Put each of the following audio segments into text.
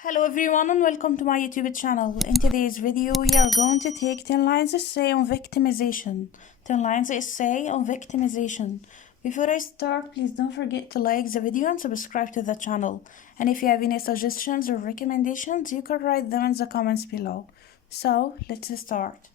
Hello everyone and welcome to my YouTube channel. In today's video we are going to take 10 lines essay on victimization. 10 lines essay on victimization. Before I start, please don't forget to like the video and subscribe to the channel. And if you have any suggestions or recommendations, you can write them in the comments below. So let's start.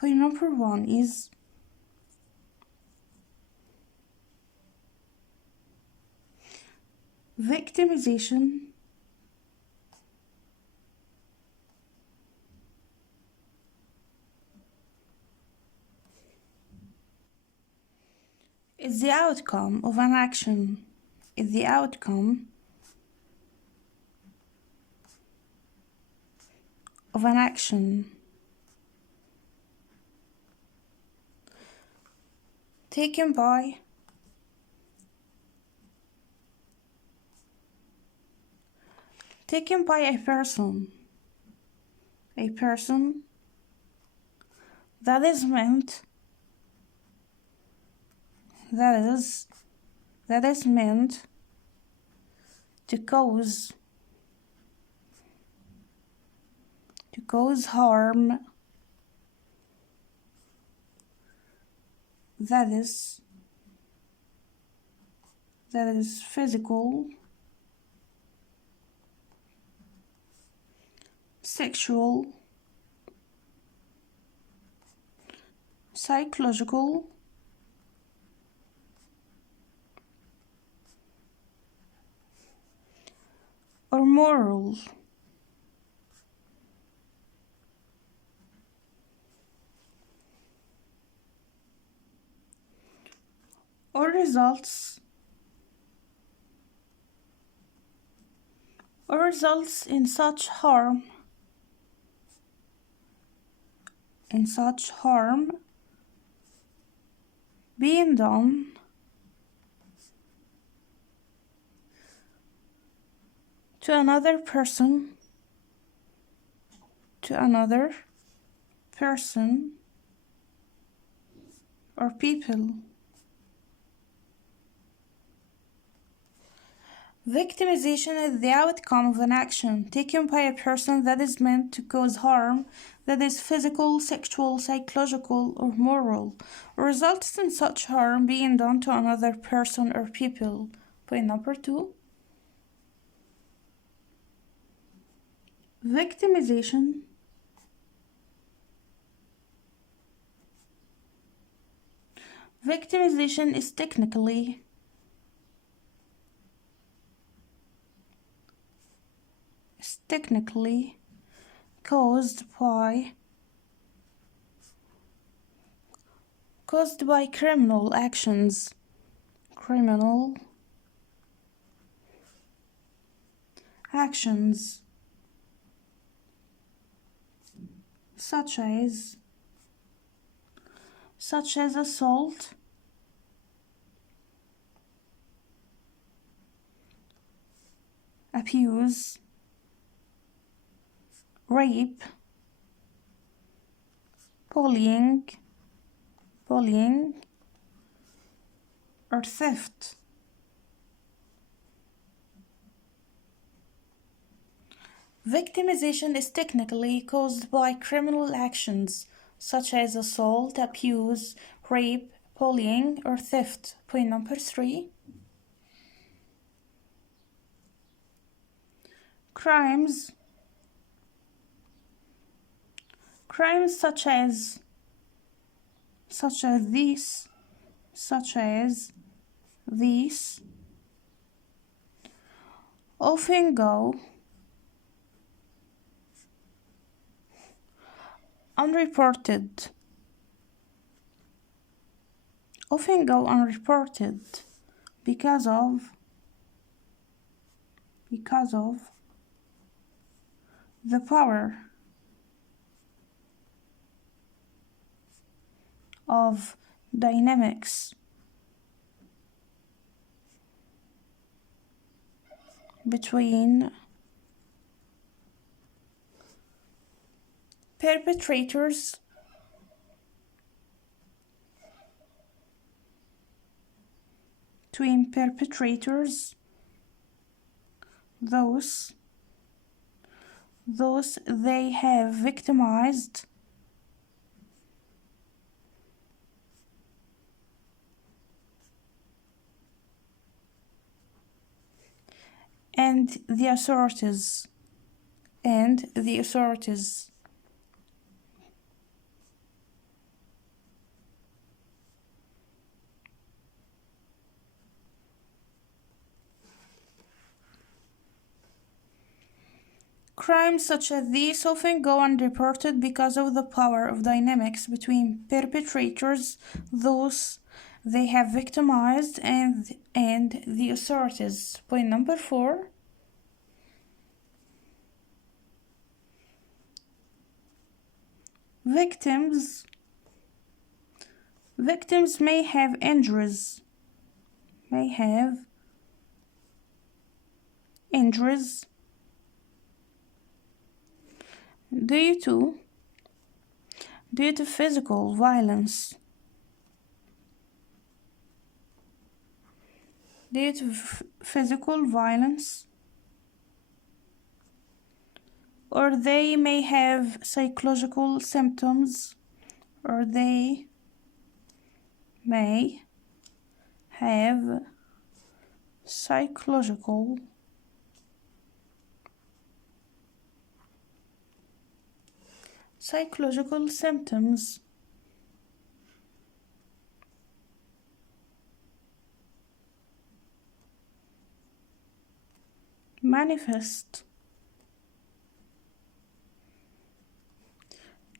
Point number 1 is victimization is the outcome of an action. Is the outcome of an action taken by a person that is meant to cause harm, that is physical, sexual, psychological, or moral. Or results in such harm being done to another person or people. Victimization is the outcome of an action taken by a person that is meant to cause harm, that is physical, sexual, psychological, or moral, or results in such harm being done to another person or people. Point number 2. Victimization is technically caused by criminal actions, such as assault, abuse, rape, bullying, or theft. Victimization is technically caused by criminal actions such as assault, abuse, rape, bullying, or theft. Point number 3. Crimes such as these often go unreported because of the power of dynamics between perpetrators those those they have victimized and the authorities Crimes such as these often go unreported because of the power of dynamics between perpetrators, those they have victimized, and the authorities. Point number 4. Victims may have injuries due to physical violence, or they may have psychological symptoms, or they may have psychological symptoms. Manifest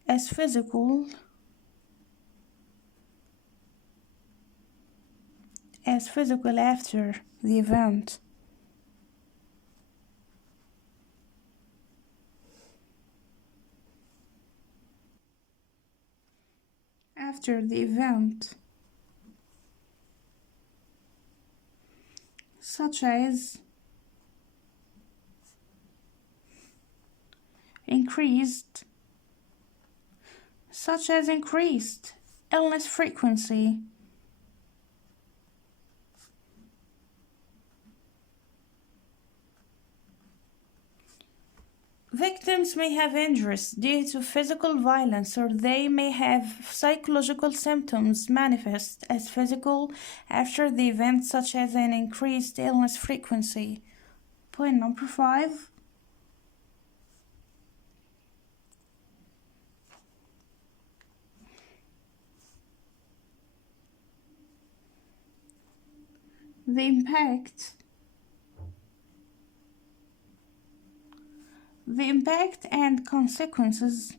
as physical after the event. Such as increased illness frequency, victims may have injuries due to physical violence, or they may have psychological symptoms manifest as physical after the event, such as an increased illness frequency. Point number 5. The impact and consequences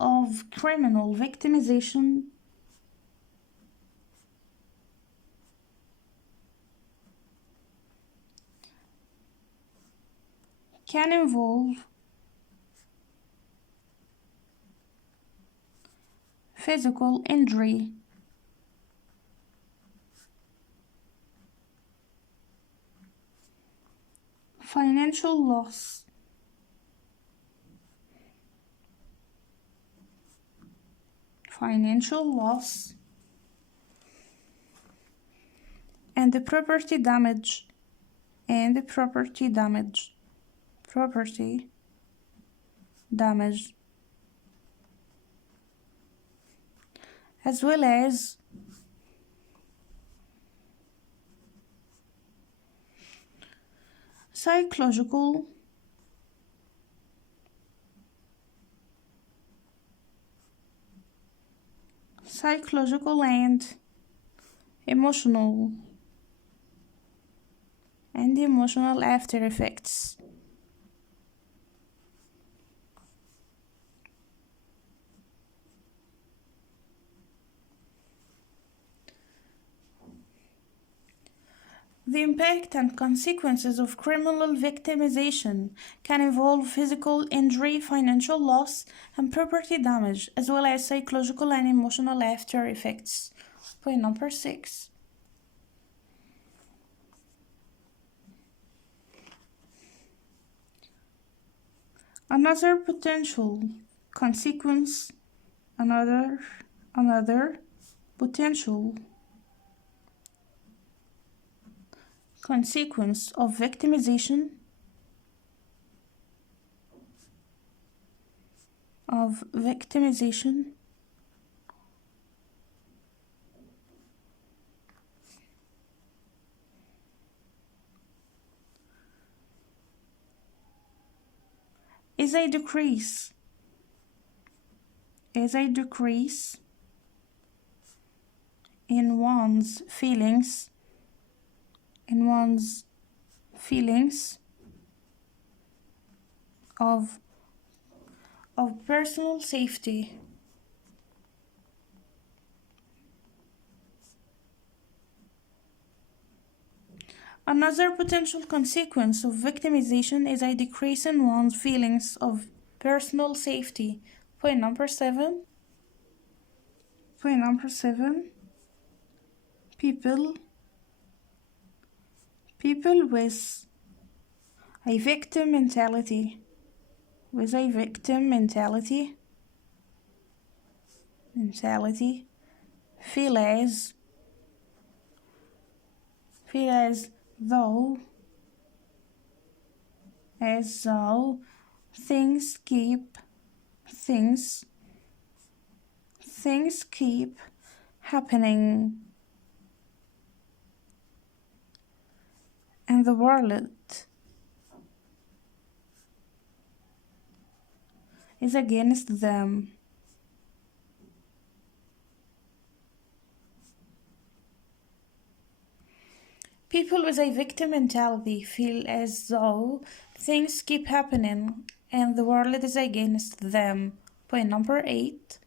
of criminal victimization can involve physical injury, financial loss, and the property damage, as well as psychological and emotional after effects. The impact and consequences of criminal victimization can involve physical injury, financial loss, and property damage, as well as psychological and emotional after effects. Point number 6. Another potential consequence, another potential consequence of victimization is a decrease in one's feelings of personal safety. Another potential consequence of victimization is a decrease in one's feelings of personal safety. Point number seven. People with a victim mentality feel as though things keep happening and the world is against them. People with a victim mentality feel as though things keep happening and the world is against them. Point number 8.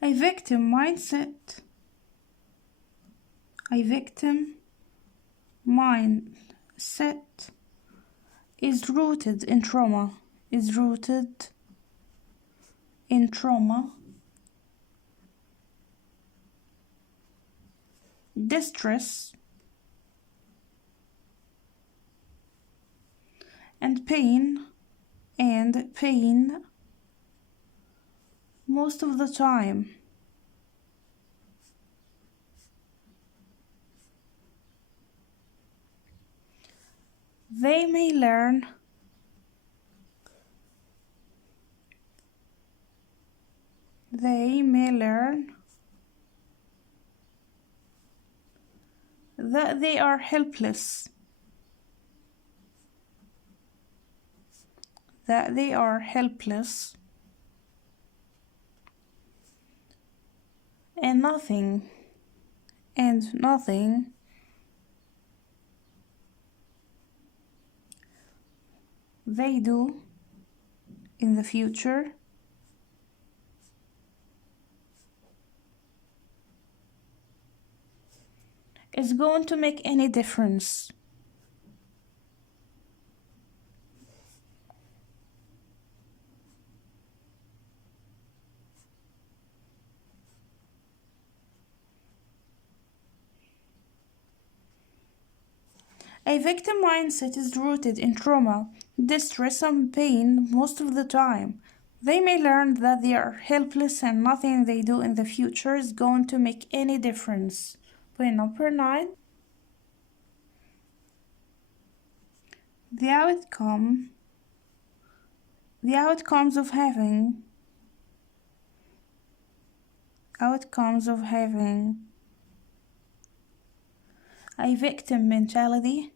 A victim mindset is rooted in trauma, distress, and pain most of the time. They may learn that they are helpless, and nothing they do in the future is going to make any difference. A victim mindset is rooted in trauma, distress, and pain most of the time. They may learn that they are helpless and nothing they do in the future is going to make any difference. Point number 9. The outcomes of having a victim mentality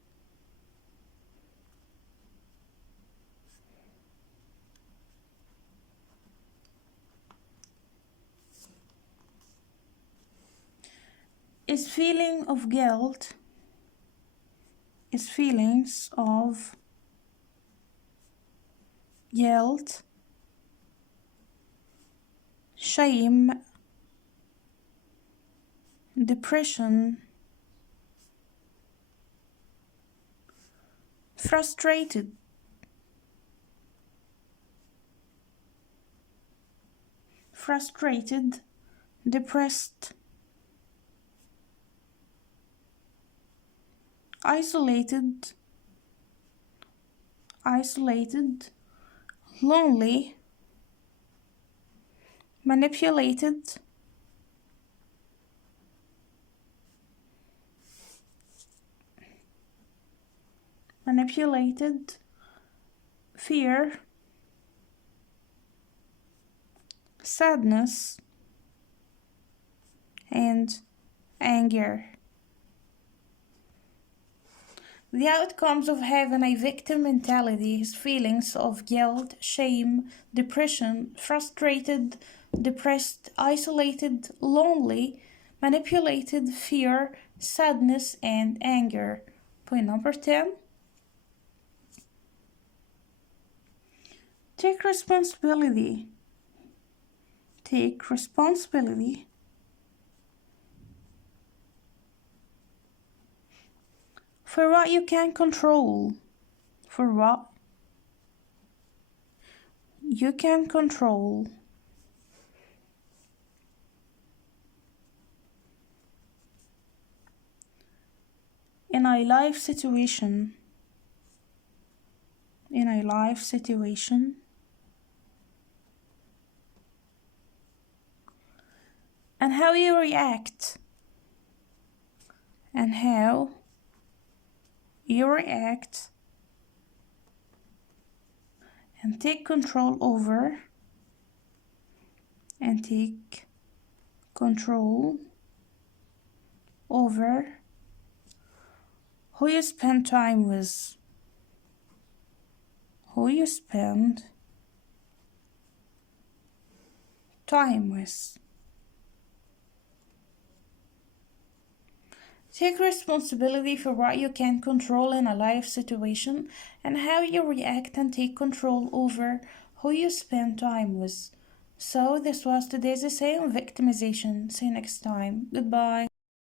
is feelings of guilt, shame, depression, frustrated, depressed, isolated, isolated, lonely, manipulated, fear, sadness, and anger. The outcomes of having a victim mentality is feelings of guilt, shame, depression, frustrated, depressed, isolated, lonely, manipulated, fear, sadness, and anger. Point number 10. Take responsibility. Take responsibility for what you can control. For what you can control. In a life situation. And how you react. And take control over. Who you spend time with. Take responsibility for what you can control in a life situation and how you react, and take control over who you spend time with. So this was today's essay on victimization. See you next time. Goodbye.